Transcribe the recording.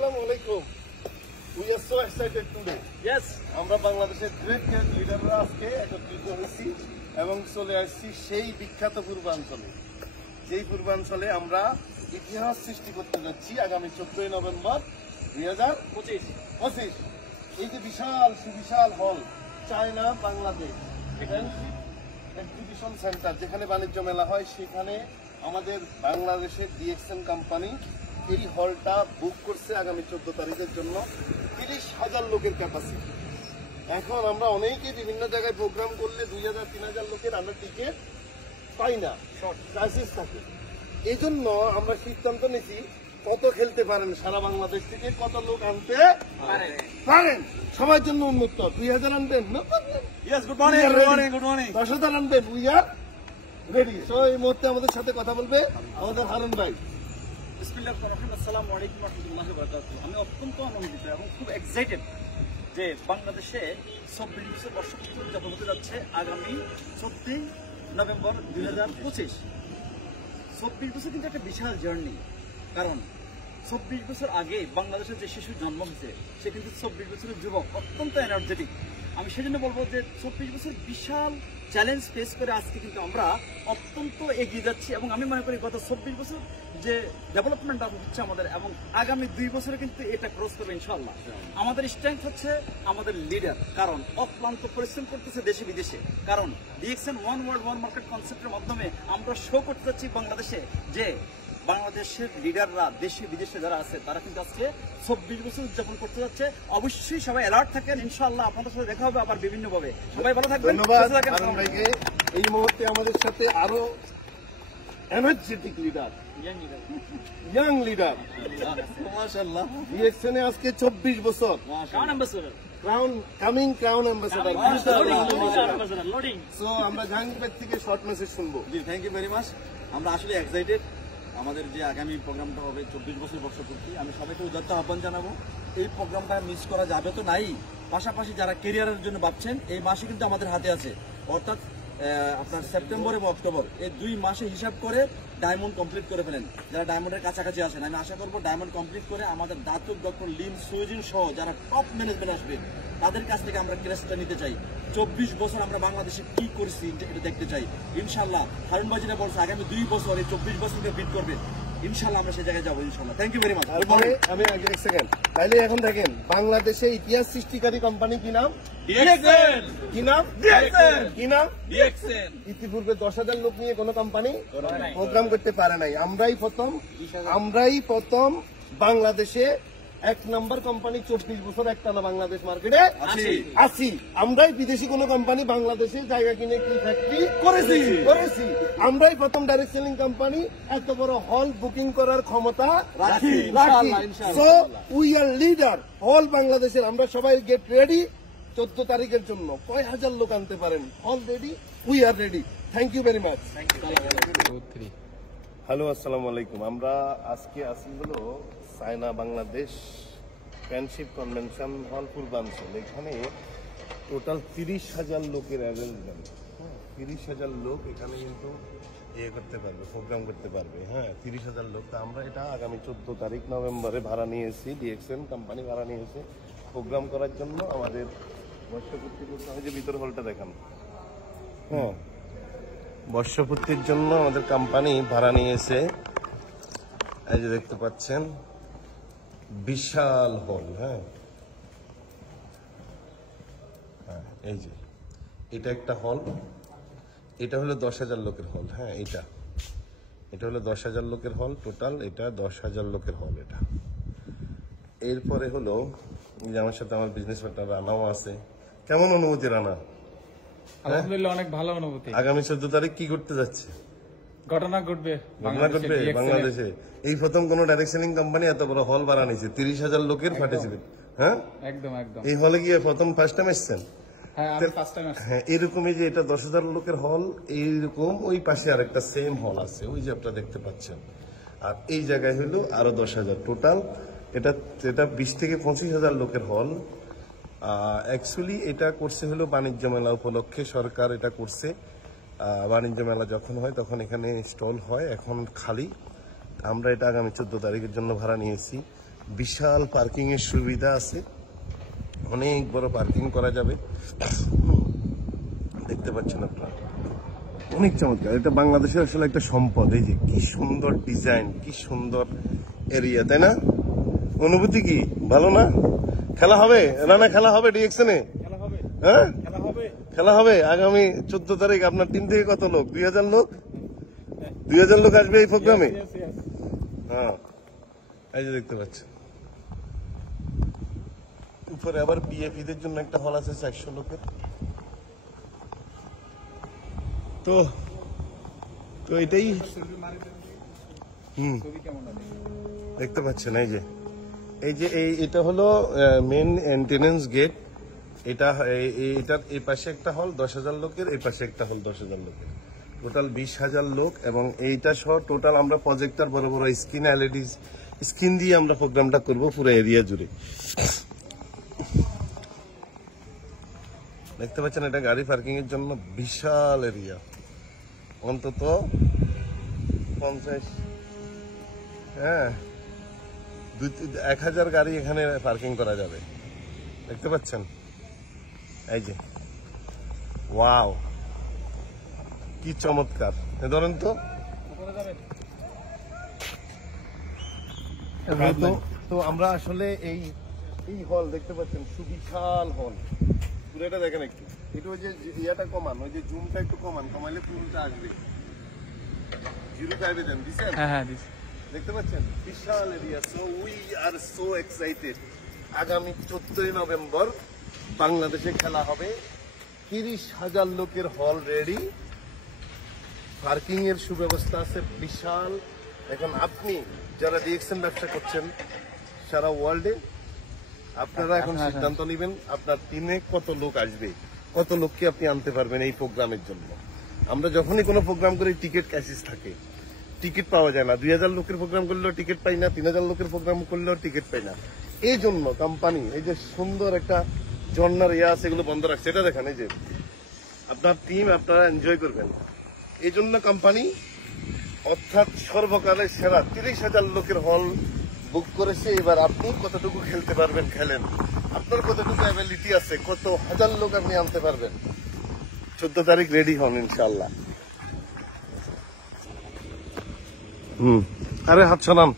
আসসালামু আলাইকুম। We are so excited today. Yes, আমরা বাংলাদেশের গ্রেট গ্রেট লিডাররা আজকে একত্রিত হয়েছি এবং চলে আসছি সেই বিখ্যাত পূর্বাঞ্চলে, যেই পূর্বাঞ্চলে আমরা ইতিহাস সৃষ্টি করতে যাচ্ছি আগামী 14 নভেম্বর 2025। এই যে বিশাল সুবিশাল হল, চায়না বাংলাদেশ এক্সিবিশন সেন্টার, যেখানে বাণিজ্য মেলা হয়, সেখানে আমাদের বাংলাদেশের ডিএক্সএন কোম্পানি এই হলটা বুক করছে আগামী 14 তারিখের জন্য। 30,000 লোকের ক্যাপাসিটি। এখন আমরা অনেকেই বিভিন্ন জায়গায় প্রোগ্রাম করলে 2,000-3,000 লোকের আমরা টিকিট পাই না, ক্রাইসিস থাকে। এই জন্য আমরা সিদ্ধান্ত নিয়েছি কত খেলতে পারেন সারা বাংলাদেশ থেকে, কত লোক আনতে পারেন, সবার জন্য উন্মুক্ত। 2,000 আনবেন, 10,000 আনবেন, উই আর রেডি। সো এই মুহূর্তে আমাদের সাথে কথা বলবে আমাদের হারুন ভাই। আসসালামু আলাইকুম ওয়া রাহমাতুল্লাহি ওয়া বারাকাতুহু। আমি অত্যন্ত আনন্দিত এবং খুব এক্সাইটেড যে বাংলাদেশে 24 বছর বর্ষপূর্তি উদযাপন হতে যাচ্ছে আগামী 14 নভেম্বর 2025। 24 বছর কিন্তু একটা বিশাল জার্নি, কারণ 24 বছর আগে বাংলাদেশের যে শিশু জন্ম হয়েছে সে কিন্তু 24 বছরের যুবক, অত্যন্ত এনার্জেটিক। আমি সেজন্য বলবো যে 24 বছর বিশাল চ্যালেঞ্জ ফেস করে আজকে কিন্তু আমরা অত্যন্ত এগিয়ে যাচ্ছি এবং আমি মনে করি গত 24 বছর যে ডেভেলপমেন্ট হচ্ছে আমাদের, এবং আগামী 2 বছরে কিন্তু এটা ক্রস করবে ইনশাআল্লাহ। আমাদের স্ট্রেংথ হচ্ছে আমাদের লিডার, কারণ অক্লান্ত পরিশ্রম করতেছে দেশে বিদেশে, কারণ DXN one world one market কনসেপ্টের মাধ্যমে আমরা শো করতে যাচ্ছি বাংলাদেশে যে বাংলাদেশের লিডাররা দেশে বিদেশে যারা আছে তারা কিন্তু আজকে 24 বছর উদযাপন করতে যাচ্ছে। অবশ্যই সবাই অ্যালার্ট থাকেন, ইনশাআল্লাহ আপনাদের সাথে দেখা হবে আবার বিভিন্ন ভাবে। সবাই ভালো থাকবেন। ধন্যবাদ। এই মুহূর্তে আমাদের সাথে আরো এনার্জেটিক লিডার, ইয়াং লিডার, মাশাআল্লাহ। ডিএক্সএন এ আজকে 24 বছর, ক্রাউন অ্যাম্বাসেডর। সো আমরা জাহাঙ্গীর থেকে শর্ট মেসেজ শুনবো। জি, থ্যাংক ইউ ভেরি মাচ। আমরা আসলে এক্সাইটেড। আমাদের যে আগামী প্রোগ্রামটা হবে 24 বছর বর্ষপূর্তি, আমি সবাইকে উদাত্ত আহ্বান জানাবো, এই প্রোগ্রামটা মিস করা যাবে তো নাই। পাশাপাশি যারা কেরিয়ারের জন্য ভাবছেন, এই মাসে কিন্তু আমাদের হাতে আছে, অর্থাৎ আপনার সেপ্টেম্বর এবং অক্টোবর, এই 2 মাসে হিসাব করে ডায়মন্ড কমপ্লিট করে ফেলেন। যারা ডায়মন্ডের কাছাকাছি আছেন, আমি আশা করবো ডায়মন্ড কমপ্লিট করে আমাদের দাতুক ডক্টর লিম সুইজিন সহ যারা টপ ম্যানেজমেন্ট আসবে তাদের কাছ থেকে আমরা ক্রেস্টটা নিতে চাই। 24 বছর আমরা বাংলাদেশে কি করছি এটা দেখতে চাই। ইনশাল্লাহ হারুন ভাই যেটা বলছে, আগামী 2 বছর এই 24 বছরকে বিট করবে, ইনশাল্লাহ আমরা সেই জায়গায় যাবো ইনশাল্লাহ। Thank you very much. আমি এক সেকেন্ড তাইলে এখন দেখেন, বাংলাদেশে ইতিহাস সৃষ্টিকারী কোম্পানি কি নাম? ডিএক্সএন। কি নাম? ডিএক্সএন। কি নাম? ডিএক্সএন। ইতিপূর্বে 10,000 লোক নিয়ে কোনো কোম্পানি প্রোগ্রাম করতে পারে নাই। আমরাই প্রথম বাংলাদেশে 1 নম্বর কোম্পানি। 24 বছর একটানা বাংলাদেশ মার্কেটে আসি। আমরাই বিদেশি কোন কোম্পানি বাংলাদেশে জায়গা কিনে কি ফ্যাক্টরি করেছি। আমরাই প্রথম ডাইরেক্ট সেলিং কোম্পানি এত বড় হল বুকিং করার ক্ষমতা রাখি। সো উই আর লিডার হল বাংলাদেশের। আমরা সবাই গেট রেডি 14 তারিখের জন্য। কয় হাজার লোক আনতে পারেন, hall ready, we are ready. Thank you very much. Hello, আসসালামু আলাইকুম। আমরা আজকে আসি হলো China Bangladesh friendship convention hall পূর্বাঞ্চল। এখানে টোটাল 30,000 লোকের অ্যারেঞ্জমেন্ট। 30,000 লোক এখানে কিন্তু করতে পারবে, প্রোগ্রাম করতে পারবে। 30,000 লোক। তা আমরা এটা আগামী 14 তারিখ নভেম্বরে ভাড়া নিয়েছি, ডিএক্সএন কোম্পানি ভাড়া নিয়েছে প্রোগ্রাম করার জন্য। আমাদের বর্ষপূর্তি করতে হয়, যে ভিতর হলটা দেখান। বর্ষপূর্তির জন্য আমাদের কোম্পানি ভাড়া নিয়েছে। এই যে দেখতে পাচ্ছেন বিশাল হল। এই যে এটা একটা হল, এটা হলো 10,000 লোকের হল। এটা হলো 10,000 লোকের হল টোটাল। এটা 10,000 লোকের হল এটা। এরপরে হলো যে আমার সাথে আমার বিজনেস পার্টনার রানাও আছে। কেমন অনুভূতি রানা? আলহামদুলিল্লাহ, অনেক ভালো অনুভূতি। আগামী 14 তারিখ কি ঘটতে যাচ্ছে? ঘটনা ঘটবে বাংলাদেশে। এই প্রথম কোন ডাইরেক্ট সেলিং কোম্পানি এত বড় হল ভাড়া নিয়েছে, 30,000 লোকের পার্টিসিপেট। একদম। এই হলে গিয়ে প্রথম ফার্স্ট টাইম এসছেন? এরকমই যে এটা 10,000 লোকের হল, এইরকম ওই পাশে আরেকটা সেম হল আছে, ওই যে আপনারা দেখতে পাচ্ছেন। আর এই জায়গায় হলো আরো 10,000 টোটাল। এটা 20 থেকে 25,000 লোকের হল। অ্যাকচুয়ালি এটা করছে হলো বাণিজ্য মেলা উপলক্ষে, সরকার এটা করছে। বাণিজ্য মেলা যখন হয় তখন এখানে স্টল হয়, এখন খালি। আমরা এটা আগামী 14 তারিখের জন্য ভাড়া নিয়েছি। বিশাল পার্কিং এর সুবিধা আছে, অনেক বড় পার্কিং করা যাবে। দেখতে পাচ্ছেন আপনারা, অনেক চমৎকার। এটা বাংলাদেশের আসলে একটা সম্পদ। এই যে কি সুন্দর ডিজাইন, কি সুন্দর এরিয়া, তাই না? অনুভূতি কি ভালো না? খেলা হবে রানা, খেলা হবে ডিএক্সনে, হ্যাঁ খেলা হবে আগামী 14 তারিখ। আপনার টিম থেকে কত লোক? 2000 লোক, 2000 লোক আসবে এই প্রোগ্রামে। হ্যাঁ, এই যে দেখতে পাচ্ছেন উপরে আবার বিএফিদের জন্য একটা হল আছে 400 লোকের। তো তো এটাই দেখতে পাচ্ছেন। এটা হলো মেন এন্ট্রেন্স গেট। এটার এই পাশে একটা হল 10,000 লোকের, এই পাশে একটা হল 10,000 লোকের, টোটাল 20,000 লোক। এবং এইটা সহ টোটাল আমরা প্রজেক্টর বড় বড় স্ক্রিন, এলইডি স্ক্রিন দিয়ে আমরা প্রোগ্রামটা করব পুরো এরিয়া জুড়ে। দেখতে পাচ্ছেন এটা গাড়ি পার্কিং এর জন্য বিশাল এরিয়া, অন্তত 50 1000 গাড়ি এখানে পার্কিং করা যাবে। দেখতে পাচ্ছেন এই যে, ওয়াও কি চমৎকার। ধরেন তো তো আমরা আসলে এই হল দেখতে পাচ্ছেন, সুবিশাল হল। পুরোটা দেখেন একটু, এটা ওই যে ইয়াটা কমান, ওই যে জুমটা একটু কমাইলে পুরোটা আসবে। 05 দেন, দিছেন? হ্যাঁ দিছি। দেখতে পাচ্ছেন বিশাল area. So we are so excited. আগামী 14 নভেম্বর বাংলাদেশে খেলা হবে। 30,000 লোকের হল রেডি, পার্কিং এর সুব্যবস্থা আছে বিশাল। এখন আপনি যারা ডিএক্সএন ব্যবসা করছেন সারা ওয়ার্ল্ডে, আপনারা এখন সিদ্ধান্ত নেবেন আপনার টিমে কত লোক আসবে, কত লোককে আপনি আনতে পারবেন এই প্রোগ্রামের জন্য। আমরা যখনই কোনো প্রোগ্রাম করি টিকিট ক্রাইসিস থাকে, টিকিট পাওয়া যায় না। 2000 লোকের প্রোগ্রাম করলেও টিকিট পাই না, 3000 লোকের প্রোগ্রাম করলেও টিকিট পাই না। এই জন্য কোম্পানি এই যে সুন্দর একটা ঝর্ণার ইয়া আছে, এগুলো বন্ধ রাখছে। এটা দেখেন, এই যে আপনার টিম আপনারা এনজয় করবেন, এই জন্য কোম্পানি অর্থাৎ সর্বকালের সেরা 30,000 লোকের হল বুক করেছে। এবার আপনি কতটুকু খেলতে পারবেন খেলেন, আপনার কতটুকু অ্যাবিলিটি আছে, কত হাজার লোক আপনি আনতে পারবেন। 14 তারিখ রেডি হন ইনশাল্লাহ। আরে হাত ছড়ান।